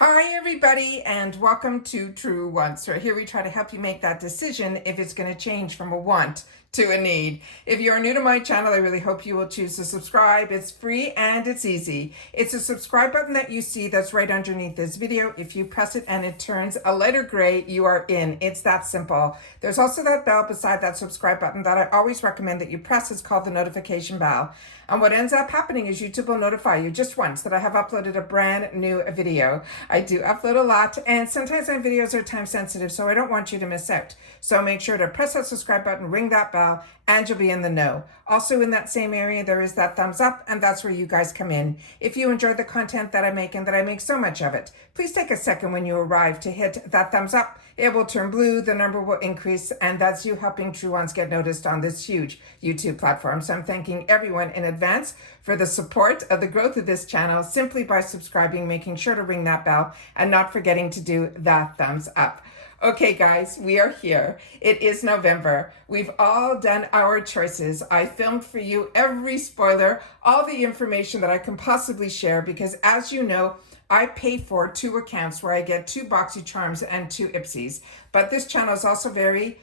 Hi everybody and welcome to True Wants, where here we try to help you make that decision if it's going to change from a want to a need. If you're new to my channel, I really hope you will choose to subscribe. It's free and it's easy. It's a subscribe button that you see that's right underneath this video. If you press it and it turns a lighter gray, you are in. It's that simple. There's also that bell beside that subscribe button that I always recommend that you press. It's called the notification bell. And what ends up happening is YouTube will notify you just once that I have uploaded a brand new video. I do upload a lot, and sometimes my videos are time sensitive, so I don't want you to miss out. So make sure to press that subscribe button, ring that bell, and you'll be in the know. Also in that same area, there is that thumbs up, and that's where you guys come in. If you enjoy the content that I make, and that I make so much of it, please take a second when you arrive to hit that thumbs up. It will turn blue, the number will increase, and that's you helping True Ones get noticed on this huge YouTube platform. So I'm thanking everyone in advance for the support of the growth of this channel simply by subscribing, making sure to ring that bell, and not forgetting to do that thumbs up. Okay guys, we are here. It is November. We've all done our choices. I filmed for you every spoiler, all the information that I can possibly share, because as you know, I pay for 2 accounts where I get 2 Boxycharms and 2 IPSYs. But this channel is also very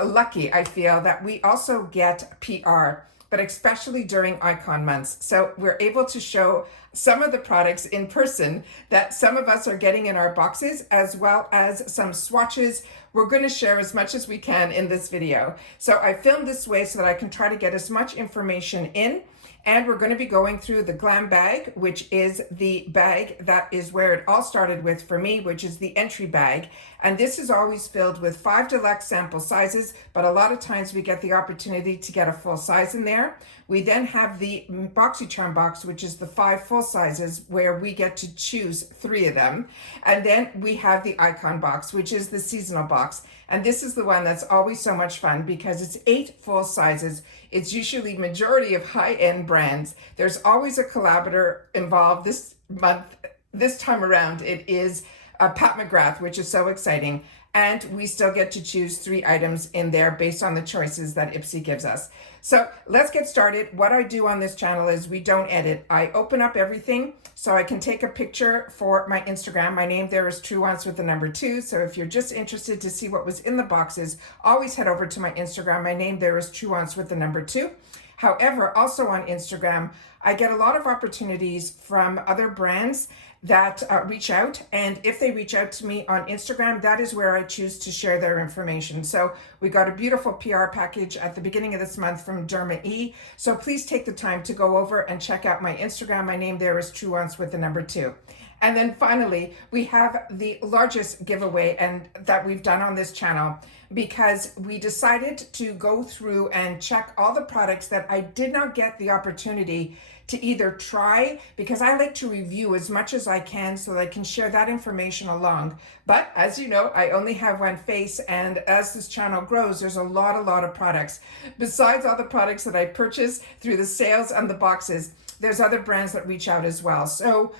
lucky, I feel, that we also get PR, but especially during icon months. So we're able to show some of the products in person that some of us are getting in our boxes, as well as some swatches. We're going to share as much as we can in this video. So I filmed this way so that I can try to get as much information in. And we're going to be going through the GlamBag, which is the bag that is where it all started with for me, which is the entry bag. And this is always filled with 5 deluxe sample sizes, but a lot of times we get the opportunity to get a full size in there. We then have the Boxycharm box, which is the 5 full sizes, where we get to choose 3 of them. And then we have the icon box, which is the seasonal box. And this is the one that's always so much fun because it's 8 full sizes. It's usually majority of high-end brands. There's always a collaborator involved this month. This time around, it is Pat McGrath, which is so exciting. And we still get to choose 3 items in there based on the choices that IPSY gives us. So let's get started. What I do on this channel is we don't edit. I open up everything so I can take a picture for my Instagram. My name there is True Wants with the number 2. So if you're just interested to see what was in the boxes, always head over to my Instagram. My name there is True Wants with the number 2. However, also on Instagram, I get a lot of opportunities from other brands that reach out, and if they reach out to me on Instagram, that is where I choose to share their information. So we got a beautiful PR package at the beginning of this month from Derma E. So please take the time to go over and check out my Instagram. My name there is True Wants with the number 2. And then finally, we have the largest giveaway and that we've done on this channel, because we decided to go through and check all the products that I did not get the opportunity to either try, because I like to review as much as I can so that I can share that information along. But as you know, I only have one face, and as this channel grows, there's a lot of products. Besides all the products that I purchase through the sales and the boxes, there's other brands that reach out as well. So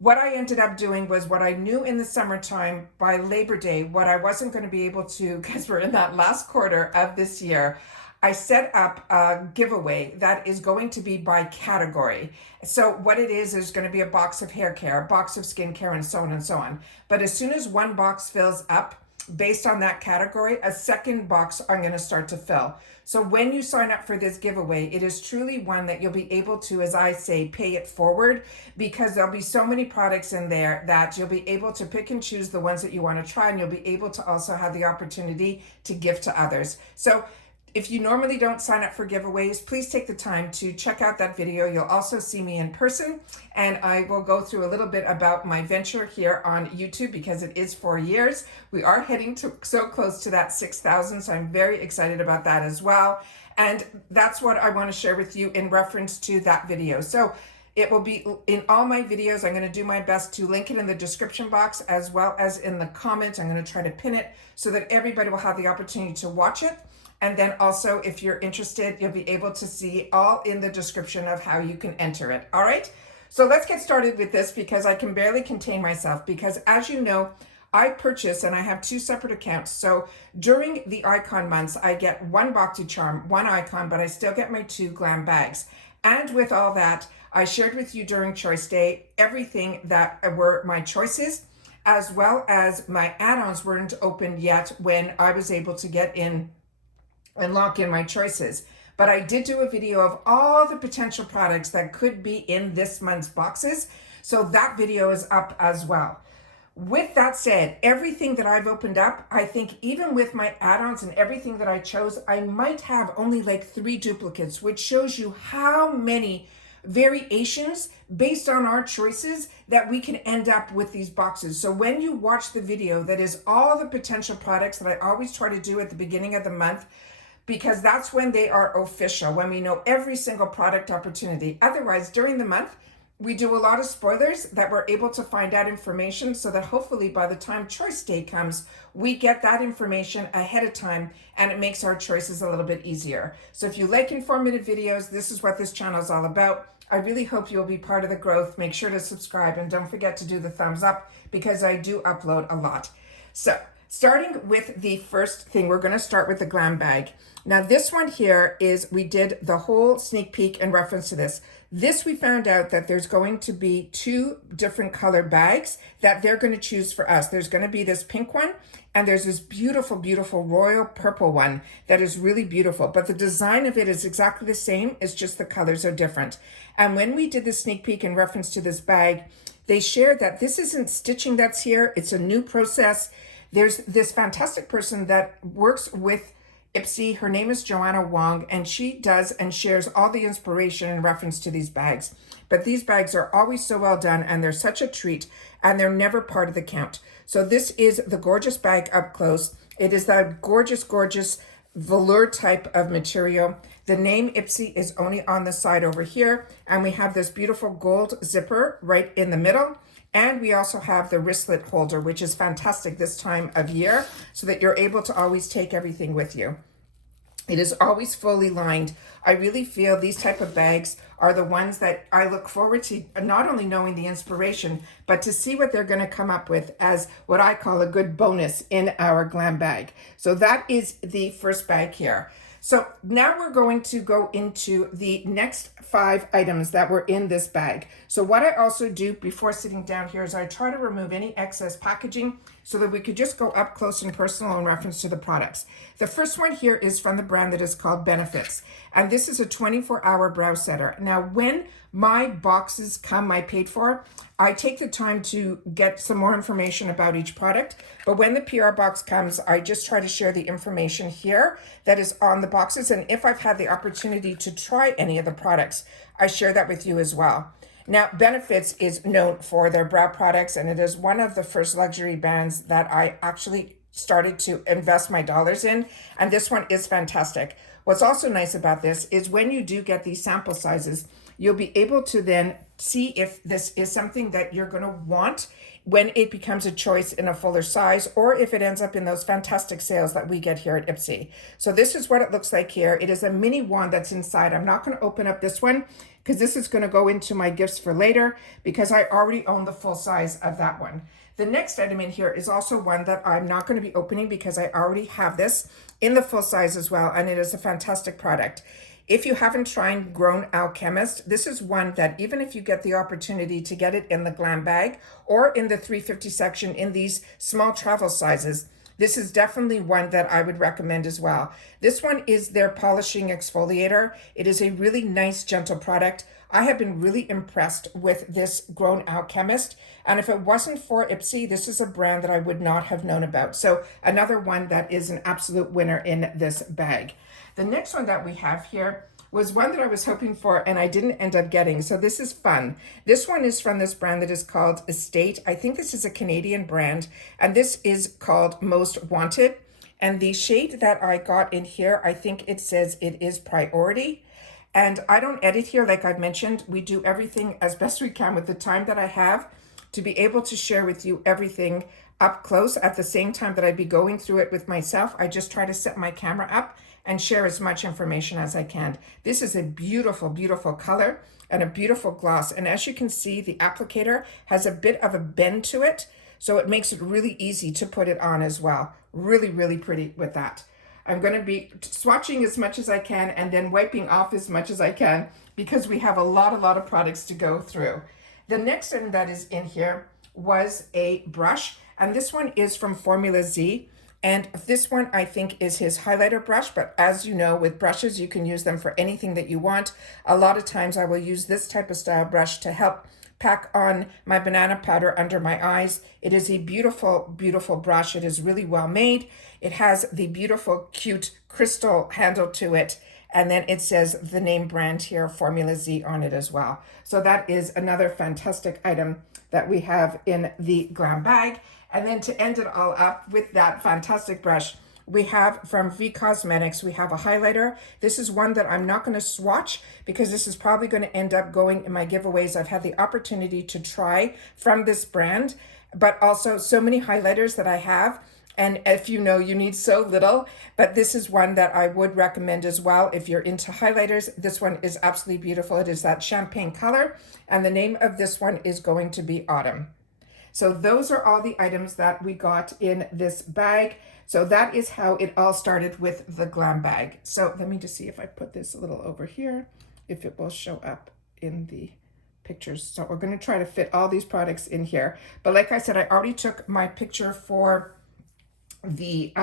what I ended up doing was what I knew in the summertime by Labor Day, what I wasn't going to be able to, because we're in that last quarter of this year, I set up a giveaway that is going to be by category. So what it is, there's going to be a box of hair care, a box of skincare, and so on and so on. But as soon as one box fills up, based on that category, a second box I'm going to start to fill. So when you sign up for this giveaway, it is truly one that you'll be able to, as I say, pay it forward, because there'll be so many products in there that you'll be able to pick and choose the ones that you want to try, and you'll be able to also have the opportunity to give to others. So if you normally don't sign up for giveaways, please take the time to check out that video. You'll also see me in person, and I will go through a little bit about my venture here on YouTube, because it is 4 years. We are heading to so close to that 6,000, so I'm very excited about that as well. And that's what I want to share with you in reference to that video. So it will be in all my videos. I'm going to do my best to link it in the description box as well as in the comments. I'm going to try to pin it so that everybody will have the opportunity to watch it. And then also, if you're interested, you'll be able to see all in the description of how you can enter it. All right, so let's get started with this, because I can barely contain myself, because as you know, I purchase, and I have 2 separate accounts. So during the icon months, I get 1 Boxycharm, 1 icon, but I still get my 2 glam bags. And with all that, I shared with you during Choice Day everything that were my choices. as well as my add-ons weren't opened yet when I was able to get in and lock in my choices. But I did do a video of all the potential products that could be in this month's boxes. So that video is up as well. With that said, everything that I've opened up, I think even with my add-ons and everything that I chose, I might have only like 3 duplicates, which shows you how many variations based on our choices that we can end up with these boxes. So when you watch the video, that is all the potential products that I always try to do at the beginning of the month, because that's when they are official, when we know every single product opportunity. Otherwise, during the month, we do a lot of spoilers that we're able to find out information so that hopefully by the time choice day comes, we get that information ahead of time and it makes our choices a little bit easier. So if you like informative videos, this is what this channel is all about. I really hope you'll be part of the growth. Make sure to subscribe and don't forget to do the thumbs up because I do upload a lot. So starting with the first thing, we're going to start with the GlamBag. Now this one here is, we did the whole sneak peek in reference to this. This we found out that there's going to be 2 different color bags that they're going to choose for us. There's going to be this pink one and there's this beautiful, beautiful royal purple one that is really beautiful. But the design of it is exactly the same, it's just the colors are different. And when we did the sneak peek in reference to this bag, they shared that this isn't stitching that's here, it's a new process. There's this fantastic person that works with IPSY, her name is Joanna Wong, and she does and shares all the inspiration in reference to these bags. But these bags are always so well done and they're such a treat and they're never part of the count. So this is the gorgeous bag up close. It is that gorgeous, gorgeous velour type of material. The name IPSY is only on the side over here, and we have this beautiful gold zipper right in the middle. And we also have the wristlet holder, which is fantastic this time of year, so that you're able to always take everything with you. It is always fully lined. I really feel these type of bags are the ones that I look forward to, not only knowing the inspiration, but to see what they're going to come up with as what I call a good bonus in our glam bag. So that is the first bag here. So now we're going to go into the next 5 items that were in this bag. So what I also do before sitting down here is I try to remove any excess packaging so that we could just go up close and personal in reference to the products. The first one here is from the brand that is called Benefits. And this is a 24-hour brow setter. Now, when my boxes come, I paid for, I take the time to get some more information about each product. But when the PR box comes, I just try to share the information here that is on the boxes. And if I've had the opportunity to try any of the products, I share that with you as well. Now, Benefits is known for their brow products, and it is one of the first luxury brands that I actually started to invest my dollars in. And this one is fantastic. What's also nice about this is when you do get these sample sizes, you'll be able to then see if this is something that you're going to want when it becomes a choice in a fuller size, or if it ends up in those fantastic sales that we get here at IPSY. So this is what it looks like here. It is a mini wand that's inside. I'm not going to open up this one because this is going to go into my gifts for later because I already own the full size of that one. The next item in here is also one that I'm not going to be opening because I already have this in the full size as well, and it is a fantastic product. If you haven't tried Grown Alchemist, this is one that even if you get the opportunity to get it in the glam bag or in the 350 section in these small travel sizes, this is definitely one that I would recommend as well. This one is their polishing exfoliator. It is a really nice, gentle product. I have been really impressed with this Grown Alchemist. And if it wasn't for IPSY, this is a brand that I would not have known about. So another one that is an absolute winner in this bag. The next one that we have here was one that I was hoping for and I didn't end up getting. So this is fun. This one is from this brand that is called Estate. I think this is a Canadian brand, and this is called Most Wanted. And the shade that I got in here, I think it says it is Priority. And I don't edit here, like I've mentioned. We do everything as best we can with the time that I have to be able to share with you everything up close at the same time that I'd be going through it with myself. I just try to set my camera up and share as much information as I can. This is a beautiful, beautiful color and a beautiful gloss. And as you can see, the applicator has a bit of a bend to it, so it makes it really easy to put it on as well. Really, really pretty with that. I'm gonna be swatching as much as I can and then wiping off as much as I can because we have a lot of products to go through. The next item that is in here was a brush, and this one is from Formula Z. And this one I think is his highlighter brush, but as you know, with brushes, you can use them for anything that you want. A lot of times I will use this type of style brush to help pack on my banana powder under my eyes. It is a beautiful, beautiful brush. It is really well made. It has the beautiful, cute crystal handle to it. And then it says the name brand here, Formula Z, on it as well. So that is another fantastic item that we have in the Glam bag. And then to end it all up with that fantastic brush, we have from V Cosmetics, we have a highlighter. This is one that I'm not going to swatch because this is probably going to end up going in my giveaways. I've had the opportunity to try from this brand, but also so many highlighters that I have. And if you know, you need so little, but this is one that I would recommend as well. If you're into highlighters, this one is absolutely beautiful. It is that champagne color. And the name of this one is going to be Autumn. So those are all the items that we got in this bag. So that is how it all started with the Glam bag. So let me just see if I put this a little over here, if it will show up in the pictures. So we're going to try to fit all these products in here. But like I said, I already took my picture for the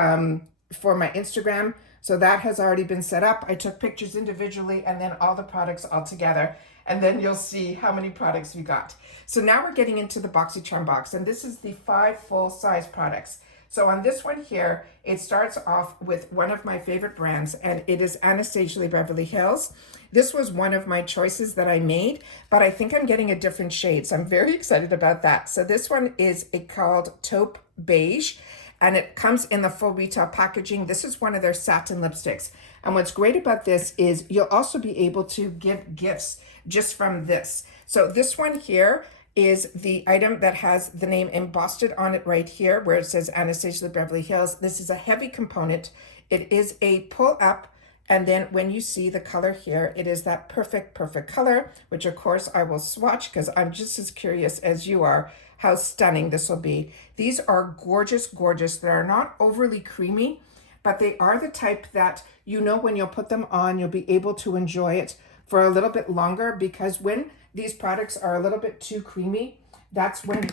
for my Instagram. So that has already been set up. I took pictures individually and then all the products all together. And then you'll see how many products we got. So now we're getting into the Boxycharm box, and this is the 5 full-size products. So on this one here, it starts off with one of my favorite brands, and it is Anastasia Beverly Hills. This was one of my choices that I made, but I think I'm getting a different shade, so I'm very excited about that. So this one is called Taupe Beige, and it comes in the full retail packaging. This is one of their satin lipsticks. And what's great about this is you'll also be able to give gifts just from this. So this one here is the item that has the name embossed on it right here where it says Anastasia Beverly Hills. This is a heavy component. It is a pull up, and then when you see the color here, it is that perfect color, which of course I will swatch because I'm just as curious as you are how stunning this will be. These are gorgeous, gorgeous. They are not overly creamy, but they are the type that, you know, when you'll put them on, you'll be able to enjoy it for a little bit longer, because when these products are a little bit too creamy, that's when,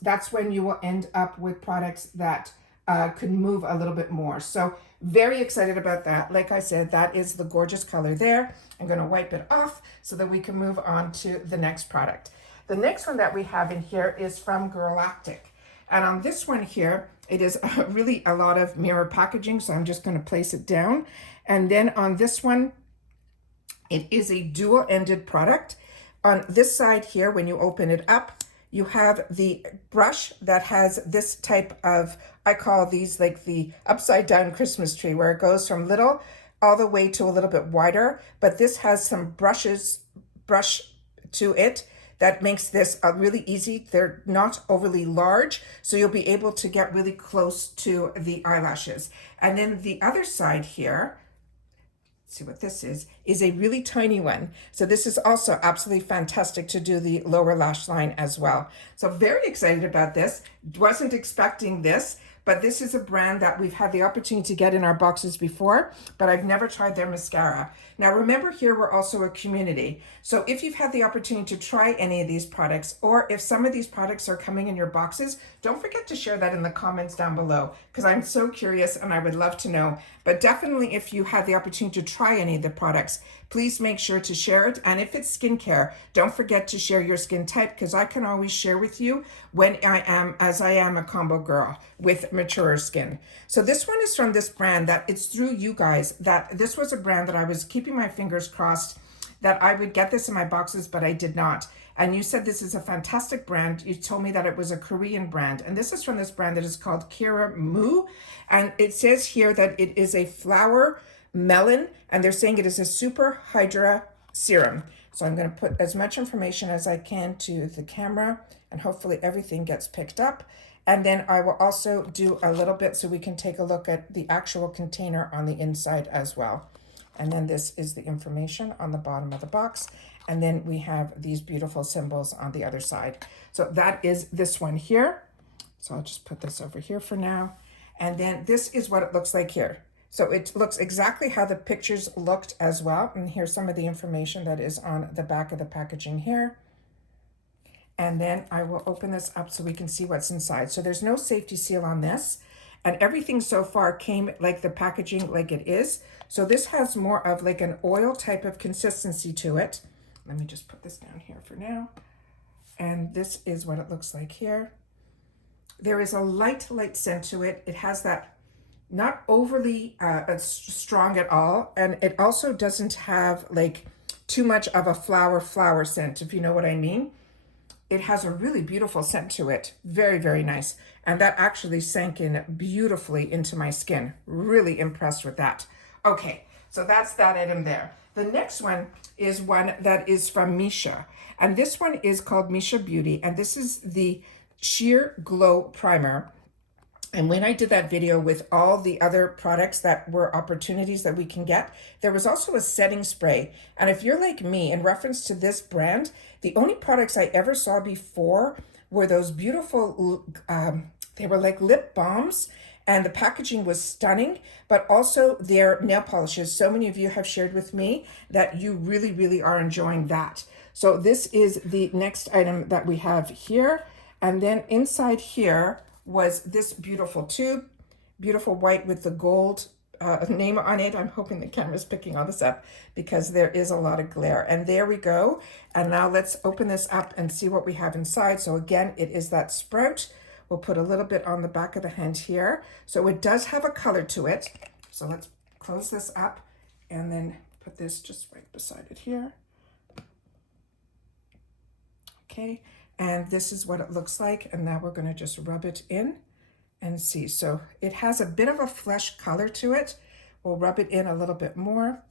that's when you will end up with products that could move a little bit more. So very excited about that. Like I said, that is the gorgeous color there. I'm going to wipe it off so that we can move on to the next product. The next one that we have in here is from Galactic. And on this one here, it is really a lot of mirror packaging. So I'm just going to place it down. And then on this one, it is a dual-ended product. On this side here, when you open it up, you have the brush that has this type of, I call these like the upside down Christmas tree, where it goes from little all the way to a little bit wider. But this has some brush to it that makes this really easy. They're not overly large, so you'll be able to get really close to the eyelashes. And then the other side here, see what this is a really tiny one. So this is also absolutely fantastic to do the lower lash line as well. So very excited about this. Wasn't expecting this, but this is a brand that we've had the opportunity to get in our boxes before, but I've never tried their mascara. Now remember, here we're also a community. So if you've had the opportunity to try any of these products, or if some of these products are coming in your boxes, don't forget to share that in the comments down below, because I'm so curious and I would love to know. But definitely, if you had the opportunity to try any of the products, please make sure to share it. And if it's skincare, don't forget to share your skin type, because I can always share with you when I am a combo girl with maturer skin. So this one is from this brand that it's through you guys, that this was a brand that I was keeping my fingers crossed that I would get this in my boxes, but I did not. And you said this is a fantastic brand. You told me that it was a Korean brand. And this is from this brand that is called Kira Moo. And it says here that it is a flower melon, and they're saying it is a super hydra serum. So I'm going to put as much information as I can to the camera, and hopefully everything gets picked up. And then I will also do a little bit so we can take a look at the actual container on the inside as well. And then this is the information on the bottom of the box. And then we have these beautiful symbols on the other side. So that is this one here. So I'll just put this over here for now. And then this is what it looks like here. So it looks exactly how the pictures looked as well. And here's some of the information that is on the back of the packaging here. And then I will open this up so we can see what's inside. So there's no safety seal on this. And everything so far came like the packaging like it is. So this has more of like an oil type of consistency to it. Let me just put this down here for now. And this is what it looks like here. There is a light scent to it. It has that not overly strong at all. And it also doesn't have like too much of a flower scent, if you know what I mean. It has a really beautiful scent to it. Very, very nice. And that actually sank in beautifully into my skin. Really impressed with that. Okay, so that's that item there. The next one is one that is from Misha. And this one is called Misha Beauty. And this is the Sheer Glow Primer. And when I did that video with all the other products that were opportunities that we can get, there was also a setting spray. And if you're like me, in reference to this brand, the only products I ever saw before were those beautiful, they were like lip balms, and the packaging was stunning, but also their nail polishes. So many of you have shared with me that you really, really are enjoying that. So this is the next item that we have here. And then inside here was this beautiful tube, beautiful white with the gold name on it. I'm hoping the camera's picking all this up because there is a lot of glare. And there we go. And now let's open this up and see what we have inside. So again, it is that sprout. We'll put a little bit on the back of the hand here. So it does have a color to it. So let's close this up and then put this just right beside it here. Okay. And this is what it looks like. And now we're going to just rub it in and see. So it has a bit of a flesh color to it. We'll rub it in a little bit more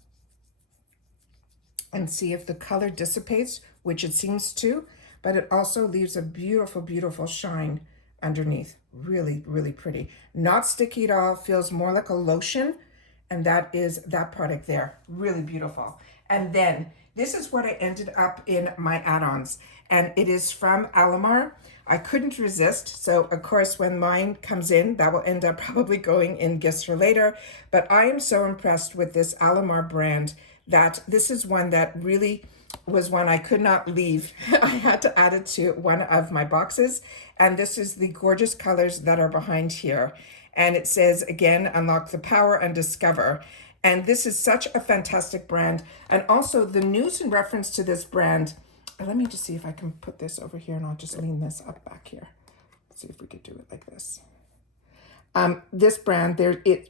and see if the color dissipates, which it seems to, but it also leaves a beautiful, beautiful shine underneath. Really, really pretty. Not sticky at all. Feels more like a lotion. And that is that product there. Really beautiful. And then this is what I ended up in my add-ons. And it is from Almond. I couldn't resist. So of course, when mine comes in, that will end up probably going in gifts for later. But I am so impressed with this Almond brand that this is one that really was one I could not leave. I had to add it to one of my boxes. And this is the gorgeous colors that are behind here. And it says, again, unlock the power and discover. And this is such a fantastic brand. And also the news in reference to this brand, let me just see if I can put this over here and I'll just lean this up back here. Let's see if we could do it like this. This brand,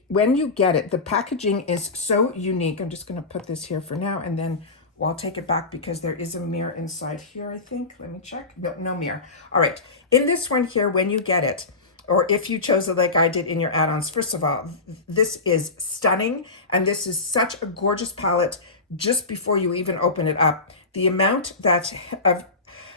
when you get it, the packaging is so unique. I'm just going to put this here for now and then I'll take it back because there is a mirror inside here, I think. Let me check. No mirror. All right. In this one here, when you get it, or if you chose it like I did in your add-ons, first of all, this is stunning. And this is such a gorgeous palette just before you even open it up. The amount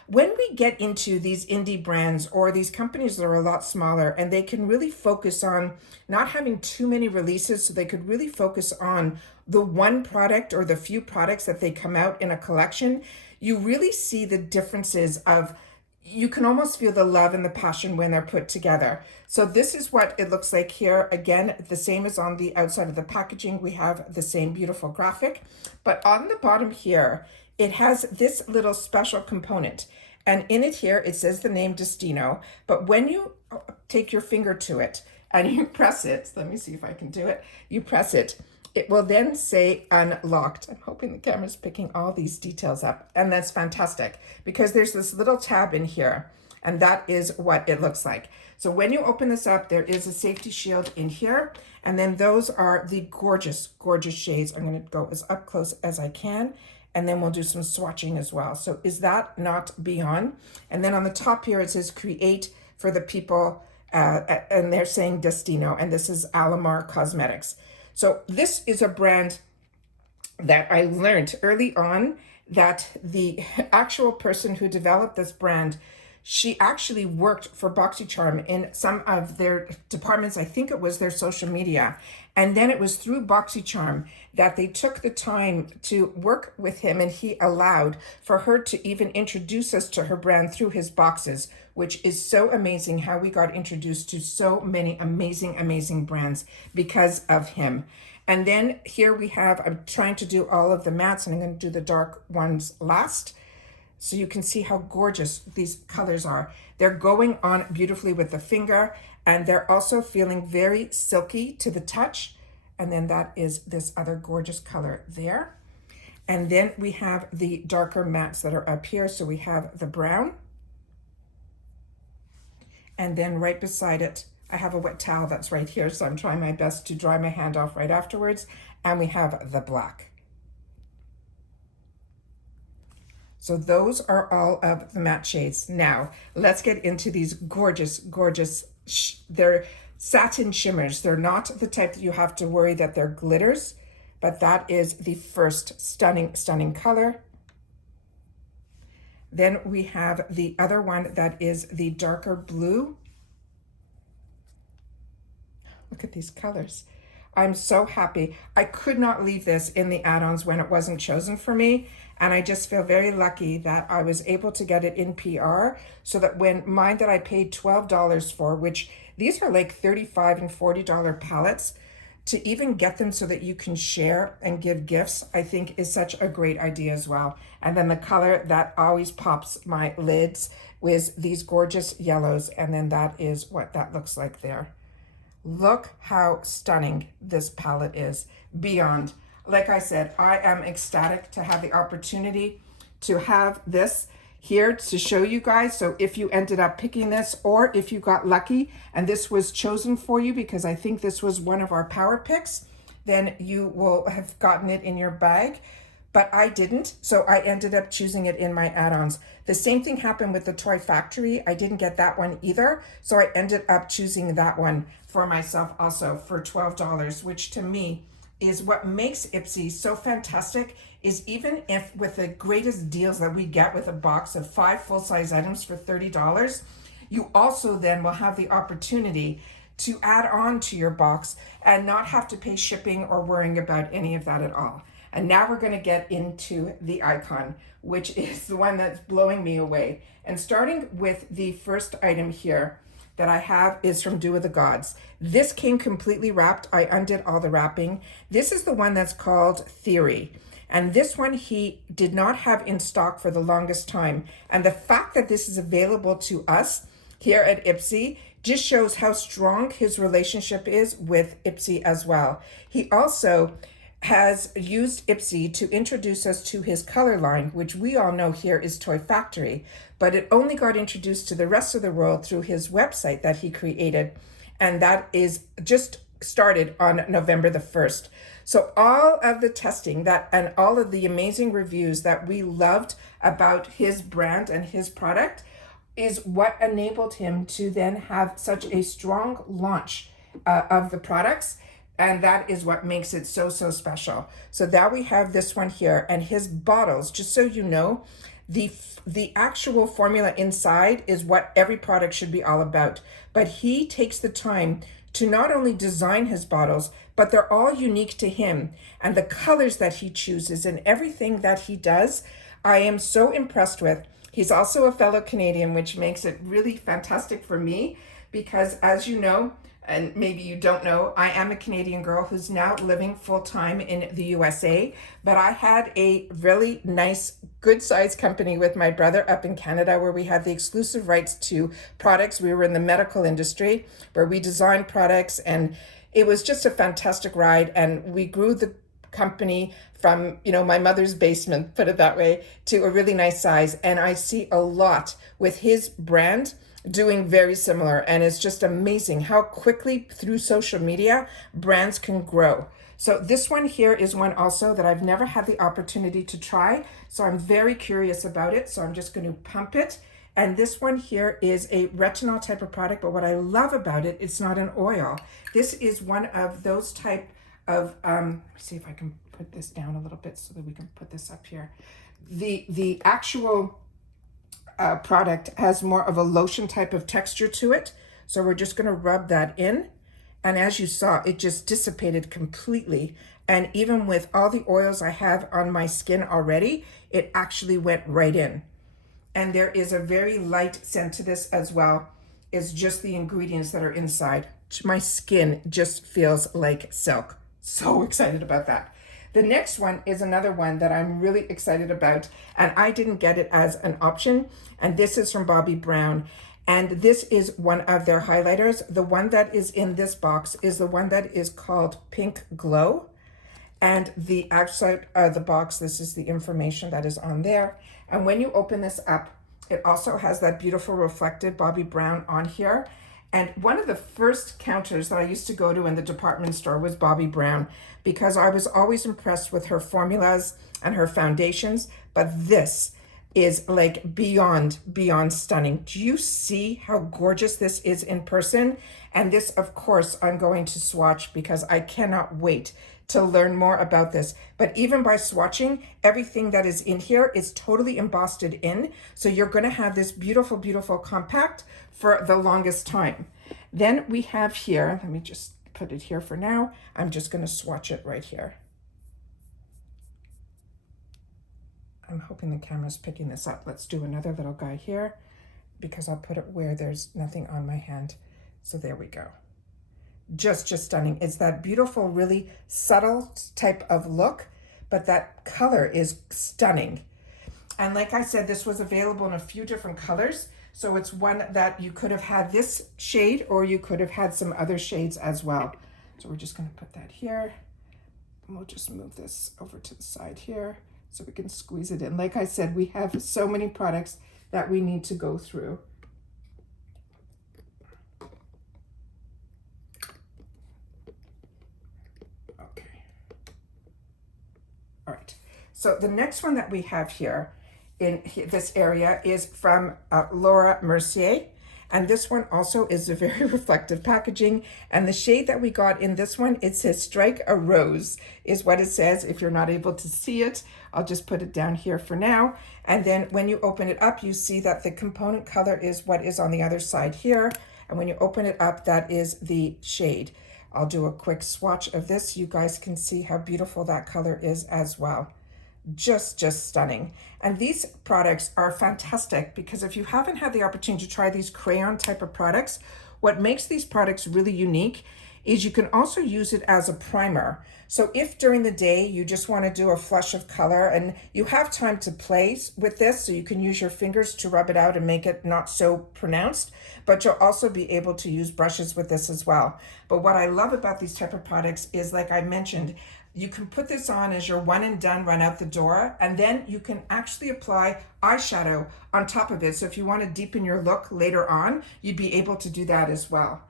when we get into these indie brands or these companies that are a lot smaller and they can really focus on not having too many releases, so they could really focus on the one product or the few products that they come out in a collection, you really see the differences of, you can almost feel the love and the passion when they're put together. So this is what it looks like here. Again, the same as on the outside of the packaging. We have the same beautiful graphic, but on the bottom here, it has this little special component. And in it here, it says the name Destino. But when you take your finger to it and you press it, let me see if I can do it. You press it, it will then say unlocked. I'm hoping the camera's picking all these details up. And that's fantastic because there's this little tab in here and that is what it looks like. So when you open this up, there is a safety shield in here. And then those are the gorgeous, gorgeous shades. I'm going to go as up close as I can. And then we'll do some swatching as well. So is that not beyond? And then on the top here, it says create for the people, and they're saying Destino, and this is Almond Cosmetics. So this is a brand that I learned early on that the actual person who developed this brand, she actually worked for Boxycharm in some of their departments. I think it was their social media. And then it was through Boxycharm that they took the time to work with him, and he allowed for her to even introduce us to her brand through his boxes, which is so amazing how we got introduced to so many amazing, amazing brands because of him. And then here we have, I'm trying to do all of the mattes and I'm going to do the dark ones last. So you can see how gorgeous these colors are. They're going on beautifully with the finger, and they're also feeling very silky to the touch. And then that is this other gorgeous color there. And then we have the darker mattes that are up here. So we have the brown. And then right beside it, I have a wet towel that's right here. So I'm trying my best to dry my hand off right afterwards. And we have the black. So those are all of the matte shades. Now, let's get into these gorgeous, gorgeous, they're satin shimmers. They're not the type that you have to worry that they're glitters, but that is the first stunning, stunning color. Then we have the other one that is the darker blue. Look at these colors. I'm so happy. I could not leave this in the add-ons when it wasn't chosen for me. And I just feel very lucky that I was able to get it in PR, so that when mine that I paid $12 for, which these are like $35 and $40 palettes, to even get them so that you can share and give gifts, I think is such a great idea as well. And then the color that always pops my lids with these gorgeous yellows. And then that is what that looks like there. Look how stunning this palette is. Beyond. Like I said, I am ecstatic to have the opportunity to have this here to show you guys. So if you ended up picking this, or if you got lucky and this was chosen for you, because I think this was one of our power picks, then you will have gotten it in your bag. But I didn't, so I ended up choosing it in my add-ons. The same thing happened with the Toy Factory. I didn't get that one either, so I ended up choosing that one for myself also for $12, which to me is what makes IPSY so fantastic. Is even if with the greatest deals that we get with a box of 5 full-size items for $30, you also then will have the opportunity to add on to your box and not have to pay shipping or worrying about any of that at all. And now we're going to get into the icon, which is the one that's blowing me away. And starting with the first item here that I have is from Do with the Gods. This came completely wrapped. I undid all the wrapping. This is the one that's called Theory. And this one he did not have in stock for the longest time. And the fact that this is available to us here at IPSY just shows how strong his relationship is with IPSY as well. He also has used IPSY to introduce us to his color line, which we all know here is Toy Factory, but it only got introduced to the rest of the world through his website that he created, and that is just started on November the 1st. So all of the testing that and all of the amazing reviews that we loved about his brand and his product is what enabled him to then have such a strong launch of the products. And that is what makes it so, so special. So now we have this one here, and his bottles, just so you know, the actual formula inside is what every product should be all about. But he takes the time to not only design his bottles, but they're all unique to him. And the colors that he chooses and everything that he does, I am so impressed with. He's also a fellow Canadian, which makes it really fantastic for me because, as you know, and maybe you don't know, I am a Canadian girl who's now living full-time in the USA, but I had a really nice, good-sized company with my brother up in Canada where we had the exclusive rights to products. We were in the medical industry where we designed products, and it was just a fantastic ride, and we grew the company from, my mother's basement, put it that way, to a really nice size. And I see a lot with his brand doing very similar, and it's just amazing how quickly through social media brands can grow. So this one here is one also that I've never had the opportunity to try, so I'm very curious about it. So I'm just going to pump it. And this one here is a retinol type of product, but what I love about it, it's not an oil. This is one of those type of let me see if I can put this down a little bit so that we can put this up here. The actual product has more of a lotion type of texture to it. So we're just going to rub that in. And as you saw, it just dissipated completely. And even with all the oils I have on my skin already, it actually went right in. And there is a very light scent to this as well. It's just the ingredients that are inside. My skin just feels like silk. So excited about that. The next one is another one that I'm really excited about, and I didn't get it as an option, and this is from Bobbi Brown. And this is one of their highlighters. The one that is in this box is the one that is called Pink Glow. And the outside of the box, this is the information that is on there. And when you open this up, it also has that beautiful reflective Bobbi Brown on here. And one of the first counters that I used to go to in the department store was Bobbi Brown, because I was always impressed with her formulas and her foundations. But this is like beyond stunning. Do you see how gorgeous this is in person? And this, of course, I'm going to swatch because I cannot wait to learn more about this. But even by swatching, everything that is in here is totally embossed in. So you're going to have this beautiful, beautiful compact for the longest time. Then we have here, let me just put it here for now. I'm just going to swatch it right here. I'm hoping the camera's picking this up. Let's do another little guy here because I'll put it where there's nothing on my hand. So there we go. Just stunning. It's that beautiful, really subtle type of look, but that color is stunning. And like I said, this was available in a few different colors. So it's one that you could have had this shade, or you could have had some other shades as well. So we're just going to put that here. And we'll just move this over to the side here so we can squeeze it in. Like I said, we have so many products that we need to go through. Okay. All right. So the next one that we have here in this area is from Laura Mercier. And this one also is a very reflective packaging. And the shade that we got in this one, it says Strike a Rose is what it says. If you're not able to see it, I'll just put it down here for now. And then when you open it up, you see that the component color is what is on the other side here. And when you open it up, that is the shade. I'll do a quick swatch of this. You guys can see how beautiful that color is as well. Just stunning. And these products are fantastic because if you haven't had the opportunity to try these crayon type of products, what makes these products really unique is you can also use it as a primer. So if during the day you just want to do a flush of color and you have time to play with this, so you can use your fingers to rub it out and make it not so pronounced, but you'll also be able to use brushes with this as well. But what I love about these type of products is, like I mentioned, you can put this on as your one and done, run out the door, and then you can actually apply eyeshadow on top of it. So if you want to deepen your look later on, you'd be able to do that as well.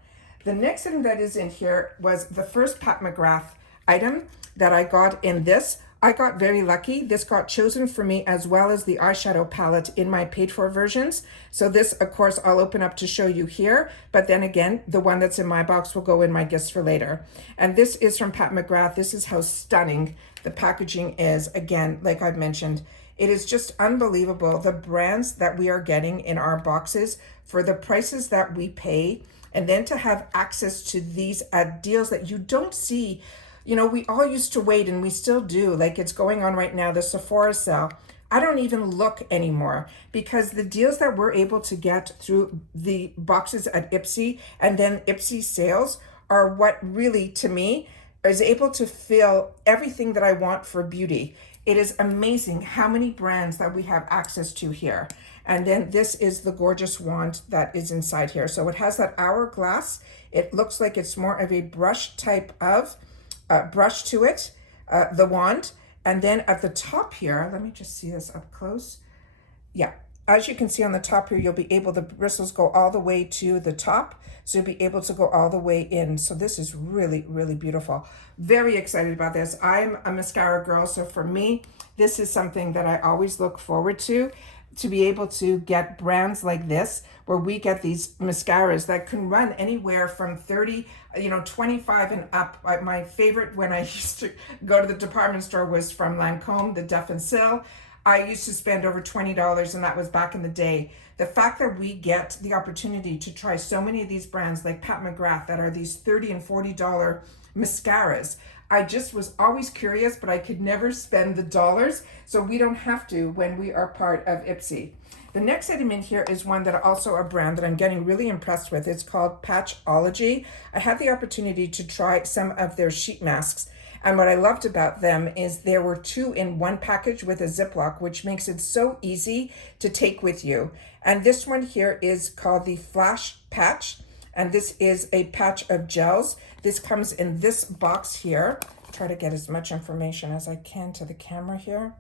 The next item that is in here was the first Pat McGrath item that I got in this. I got very lucky. This got chosen for me as well as the eyeshadow palette in my paid for versions. So this, of course, I'll open up to show you here. But then again, the one that's in my box will go in my gifts for later. And this is from Pat McGrath. This is how stunning the packaging is. Again, like I've mentioned, it is just unbelievable. The brands that we are getting in our boxes for the prices that we pay, and then to have access to these deals that you don't see. You know, we all used to wait, and we still do. Like it's going on right now, the Sephora sale. I don't even look anymore because the deals that we're able to get through the boxes at IPSY and then IPSY sales are what really, to me, is able to fill everything that I want for beauty. It is amazing how many brands that we have access to here. And then this is the gorgeous wand that is inside here. So it has that hourglass. It looks like it's more of a brush type of brush to it, the wand. And then at the top here, let me just see this up close. Yeah, as you can see on the top here, you'll be able, the bristles go all the way to the top. So you'll be able to go all the way in. So this is really, really beautiful. Very excited about this. I'm a mascara girl. So for me, this is something that I always look forward to be able to get brands like this, where we get these mascaras that can run anywhere from 30, 25 and up. My favorite when I used to go to the department store was from Lancome, the Duff and Sill. I used to spend over $20, and that was back in the day. The fact that we get the opportunity to try so many of these brands like Pat McGrath that are these $30 and $40 mascaras, I just was always curious, but I could never spend the dollars, so we don't have to when we are part of IPSY. The next item in here is one that also a brand that I'm getting really impressed with. It's called Patchology. I had the opportunity to try some of their sheet masks, And what I loved about them is there were 2 in one package with a Ziploc, which makes it so easy to take with you. And this one here is called the Flash Patch. And this is a patch of gels. This comes in this box here. Try to get as much information as I can to the camera here.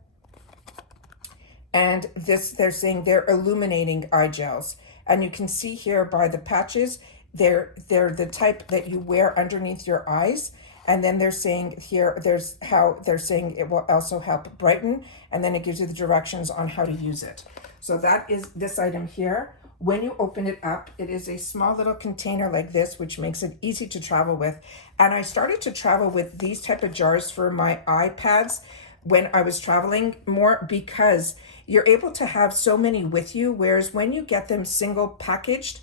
And this, they're saying they're illuminating eye gels. And you can see here by the patches, they're the type that you wear underneath your eyes. And then they're saying here, there's how they're saying it will also help brighten. And then it gives you the directions on how to use it. So that is this item here. When you open it up, it is a small little container like this, which makes it easy to travel with. And I started to travel with these type of jars for my iPads when I was traveling more, because you're able to have so many with you, whereas when you get them single packaged,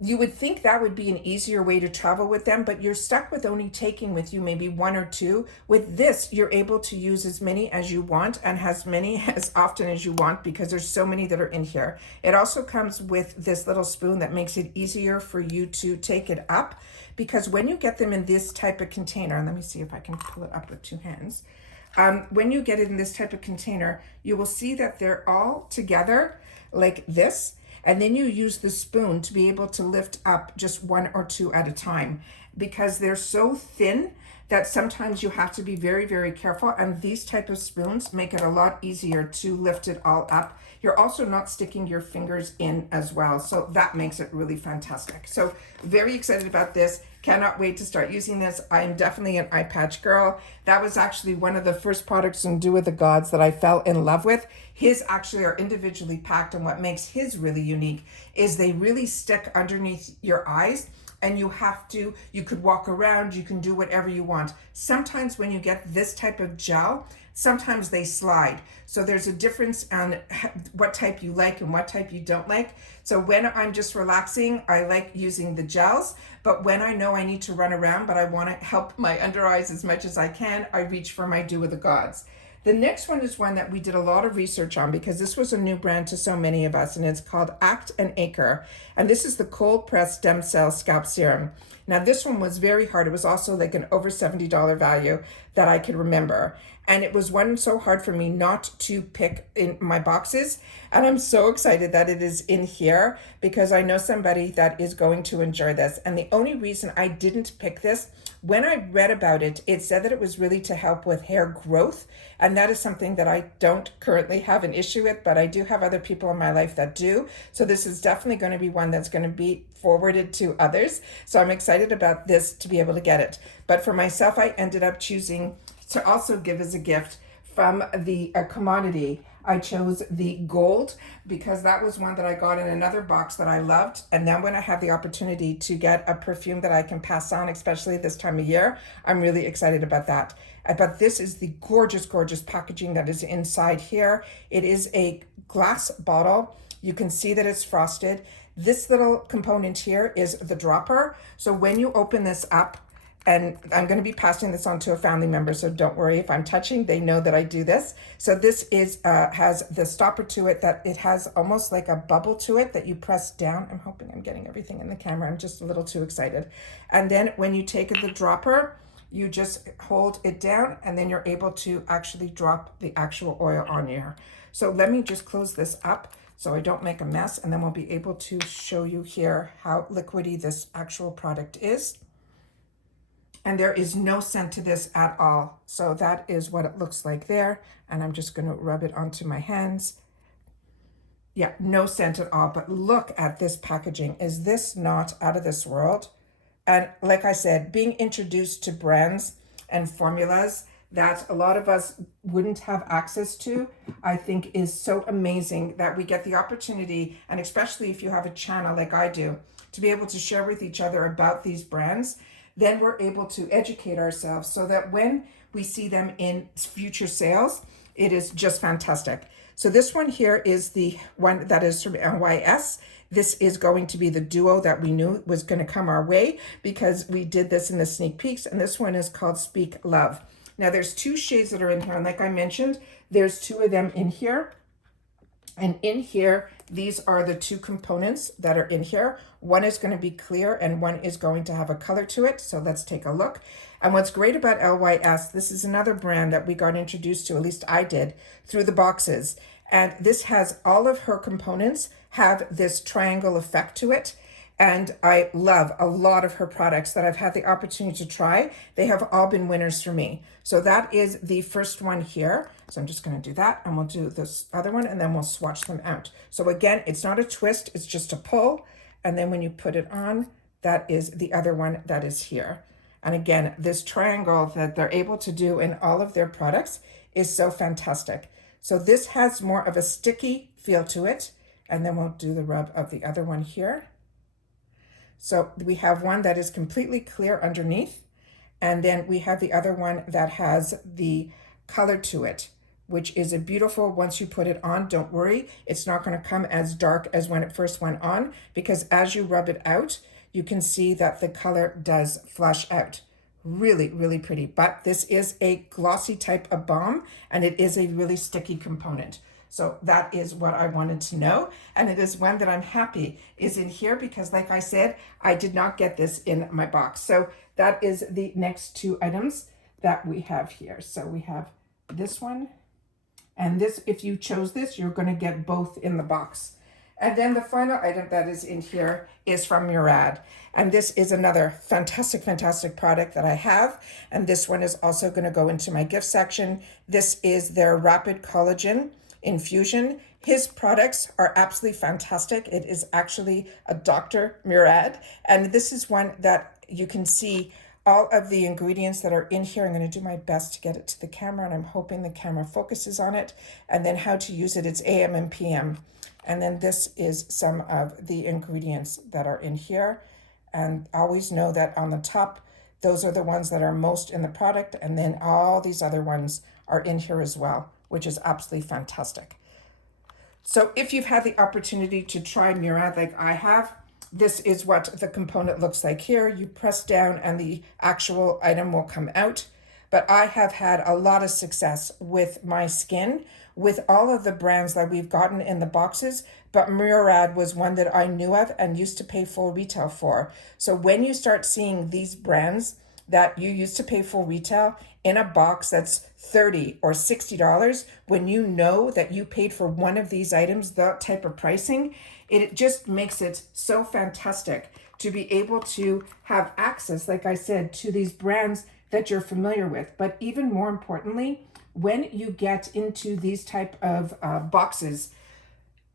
you would think that would be an easier way to travel with them, but you're stuck with only taking with you maybe 1 or 2. With this, you're able to use as many as you want and as many as often as you want, because there's so many that are in here. It also comes with this little spoon that makes it easier for you to take it up, because when you get them in this type of container, let me see if I can pull it up with 2 hands. When you get it in this type of container, you will see that they're all together like this. And then you use the spoon to be able to lift up just 1 or 2 at a time, because they're so thin that sometimes you have to be very, very careful. And these type of spoons make it a lot easier to lift it all up. You're also not sticking your fingers in as well. So that makes it really fantastic. So very excited about this. Cannot wait to start using this. I am definitely an eye patch girl. That was actually one of the first products in Do With The Gods that I fell in love with. His actually are individually packed, and what makes his really unique is they really stick underneath your eyes, and you could walk around, you can do whatever you want. Sometimes when you get this type of gel, sometimes they slide. So there's a difference on what type you like and what type you don't like. So when I'm just relaxing, I like using the gels, but when I know I need to run around, but I want to help my under eyes as much as I can, I reach for my Do With The Gods. The next one is one that we did a lot of research on, because this was a new brand to so many of us, and it's called Act and Acre. And this is the cold pressed stem cell scalp serum. Now this one was very hard. It was also like an over $70 value that I could remember. And it was one so hard for me not to pick in my boxes. And I'm so excited that it is in here, because I know somebody that is going to enjoy this. And the only reason I didn't pick this, when I read about it, it said that it was really to help with hair growth. And that is something that I don't currently have an issue with, but I do have other people in my life that do. So this is definitely going to be one that's going to be forwarded to others. So I'm excited about this to be able to get it. But for myself, I ended up choosing to also give as a gift from the commodity. I chose the gold, because that was one that I got in another box that I loved. And then when I have the opportunity to get a perfume that I can pass on, especially this time of year, I'm really excited about that. But this is the gorgeous, gorgeous packaging that is inside here. It is a glass bottle. You can see that it's frosted. This little component here is the dropper. So when you open this up, and I'm going to be passing this on to a family member, so don't worry if I'm touching, they know that I do this. So this is has the stopper to it, that it has almost like a bubble to it that you press down. I'm hoping I'm getting everything in the camera. I'm just a little too excited. And then when you take the dropper, you just hold it down, and then you're able to actually drop the actual oil on here. So let me just close this up so I don't make a mess, and then we'll be able to show you here how liquidy this actual product is. And there is no scent to this at all. So that is what it looks like there. And I'm just going to rub it onto my hands. Yeah, no scent at all. But look at this packaging. Is this not out of this world? And like I said, being introduced to brands and formulas that a lot of us wouldn't have access to, I think is so amazing that we get the opportunity, and especially if you have a channel like I do, to be able to share with each other about these brands. Then we're able to educate ourselves so that when we see them in future sales, it is just fantastic. So this one here is the one that is from NYS. This is going to be the duo that we knew was going to come our way, because we did this in the sneak peeks, and this one is called Speak Love. Now there's 2 shades that are in here, and like I mentioned, there's 2 of them in here. And in here, these are the two components that are in here. One is going to be clear and one is going to have a color to it. So let's take a look. And what's great about LYS, this is another brand that we got introduced to, at least I did, through the boxes. And this has all of her components have this triangle effect to it. And I love a lot of her products that I've had the opportunity to try. They have all been winners for me. So that is the first one here. So I'm just going to do that, and we'll do this other one, and then we'll swatch them out. So again, it's not a twist, it's just a pull. And then when you put it on, that is the other one that is here. And again, this triangle that they're able to do in all of their products is so fantastic. So this has more of a sticky feel to it. And then we'll do the rub of the other one here. So we have one that is completely clear underneath, and then we have the other one that has the color to it, which is a beautiful, once you put it on, don't worry, it's not going to come as dark as when it first went on, because as you rub it out, you can see that the color does flush out. Really, really pretty. But this is a glossy type of balm, and it is a really sticky component. So that is what I wanted to know. And it is one that I'm happy is in here because, like I said, I did not get this in my box. So that is the next two items that we have here. So we have this one, and this, if you chose this, you're going to get both in the box. And then the final item that is in here is from Murad. And this is another fantastic, fantastic product that I have. And this one is also going to go into my gift section. This is their Rapid Collagen Infusion. His products are absolutely fantastic. It is actually a Dr. Murad. And this is one that you can see all of the ingredients that are in here. I'm going to do my best to get it to the camera, and I'm hoping the camera focuses on it. And then how to use it. It's AM and PM. And then this is some of the ingredients that are in here. And always know that on the top, those are the ones that are most in the product. And then all these other ones are in here as well, which is absolutely fantastic. So if you've had the opportunity to try Murad like I have, this is what the component looks like here. You press down and the actual item will come out. But I have had a lot of success with my skin with all of the brands that we've gotten in the boxes, but Murad was one that I knew of and used to pay full retail for. So when you start seeing these brands that you used to pay full retail in a box that's $30 or $60, when you know that you paid for one of these items, that type of pricing, it just makes it so fantastic to be able to have access, like I said, to these brands that you're familiar with. But even more importantly, when you get into these type of boxes,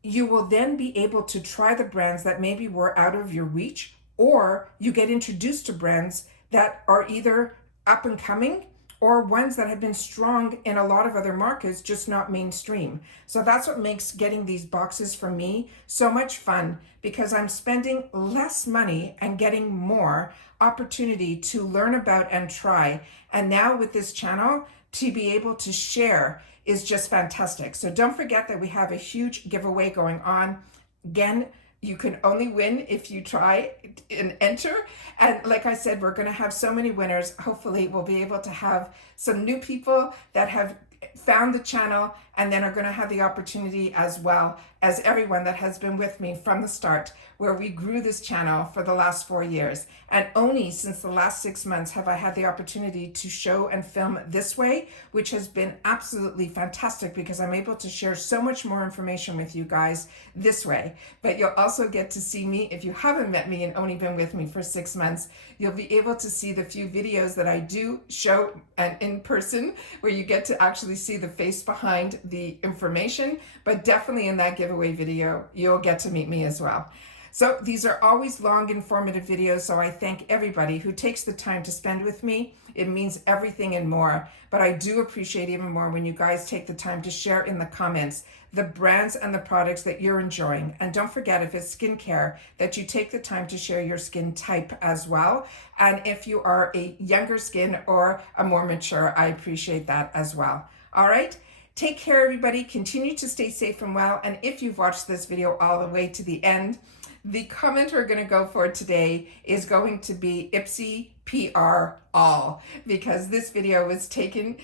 you will then be able to try the brands that maybe were out of your reach, or you get introduced to brands that are either up and coming or ones that have been strong in a lot of other markets, just not mainstream. So that's what makes getting these boxes for me so much fun, because I'm spending less money and getting more opportunity to learn about and try. And now with this channel, to be able to share is just fantastic. So don't forget that we have a huge giveaway going on. Again, you can only win if you try and enter. And like I said, we're going to have so many winners. Hopefully we'll be able to have some new people that have found the channel and then are going to have the opportunity, as well as everyone that has been with me from the start, where we grew this channel for the last 4 years. And only since the last 6 months have I had the opportunity to show and film this way, which has been absolutely fantastic, because I'm able to share so much more information with you guys this way. But you'll also get to see me, if you haven't met me and only been with me for 6 months, you'll be able to see the few videos that I do show and in person, where you get to actually see the face behind the information. But definitely in that giveaway video, you'll get to meet me as well. So these are always long, informative videos, so I thank everybody who takes the time to spend with me. It means everything and more. But I do appreciate even more when you guys take the time to share in the comments the brands and the products that you're enjoying. And don't forget, if it's skincare, that you take the time to share your skin type as well. And if you are a younger skin or a more mature, I appreciate that as well. All right. Take care, everybody. Continue to stay safe and well. And if you've watched this video all the way to the end, the comment we're going to go for today is going to be IPSY PR all, because this video was taken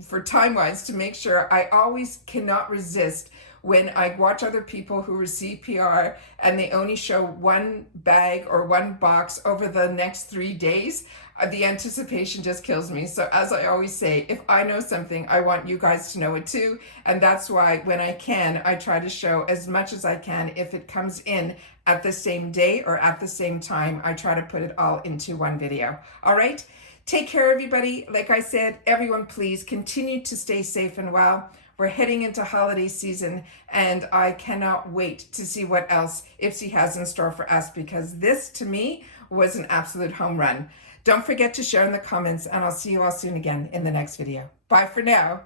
for time-wise to make sure I always cannot resist when I watch other people who receive PR and they only show one bag or one box over the next 3 days, the anticipation just kills me. So as I always say, if I know something, I want you guys to know it too. And that's why when I can, I try to show as much as I can. If it comes in at the same day or at the same time, I try to put it all into one video. All right? Take care, everybody. Like I said, everyone, please continue to stay safe and well. We're heading into holiday season, and I cannot wait to see what else IPSY has in store for us, because this, to me, was an absolute home run. Don't forget to share in the comments, and I'll see you all soon again in the next video. Bye for now.